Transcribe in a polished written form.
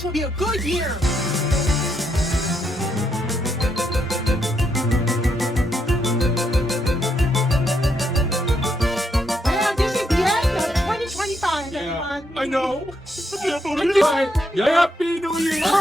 2026 will be a good year. Well, this is the end of 2025, everyone. I know. I can't believe it. Happy New Year.